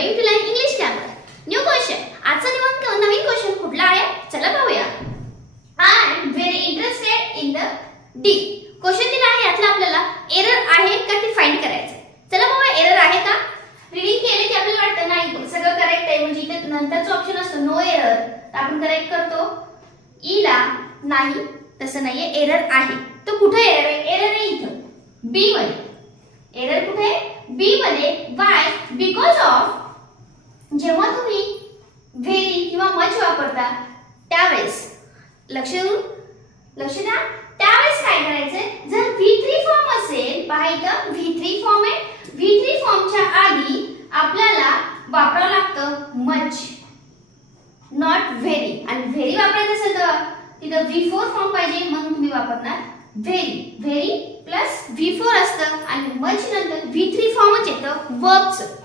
Going to learn English grammar. New question. आजचा नवीन question कुठला आहे चला पाहूया. I am very interested in the D. Question दिला आहे यातला आपल्याला एरर आहे का ते फाइंड करायचं. चला पाहूया एरर आहे का. रीडिंग केले की आपल्याला वाटतं नाही सगळं करेक्ट आहे म्हणजे इथे नंतरचा ऑप्शन असतो नो एरर तर आपण करेक्ट करतो. ई ला नाही तसं नाहीये एरर आहे. तो कुठे एरर आहे. एरर आहे इथं बी मध्ये. एरर कुठे बी मध्ये. वाय बिकॉज ऑफ जेव्हा तुम्ही व्हेरी किंवा मच वापरता त्यावेळेस लक्ष द्या त्यावेळेस काय करायचं जर V3 फॉर्म असेल पहा इथं V3 फॉर्म आहे. V3 फॉर्मच्या आधी आपल्याला वापरावं लागतं मच नॉट व्हेरी आणि व्हेरी वापरायचं असेल तर तिथं V4 फॉर्म पाहिजे म्हणून तुम्ही वापरणार व्हेरी. व्हेरी प्लस V4 असतं आणि मच नंतर V3 फॉर्मच येतं वर्बचं.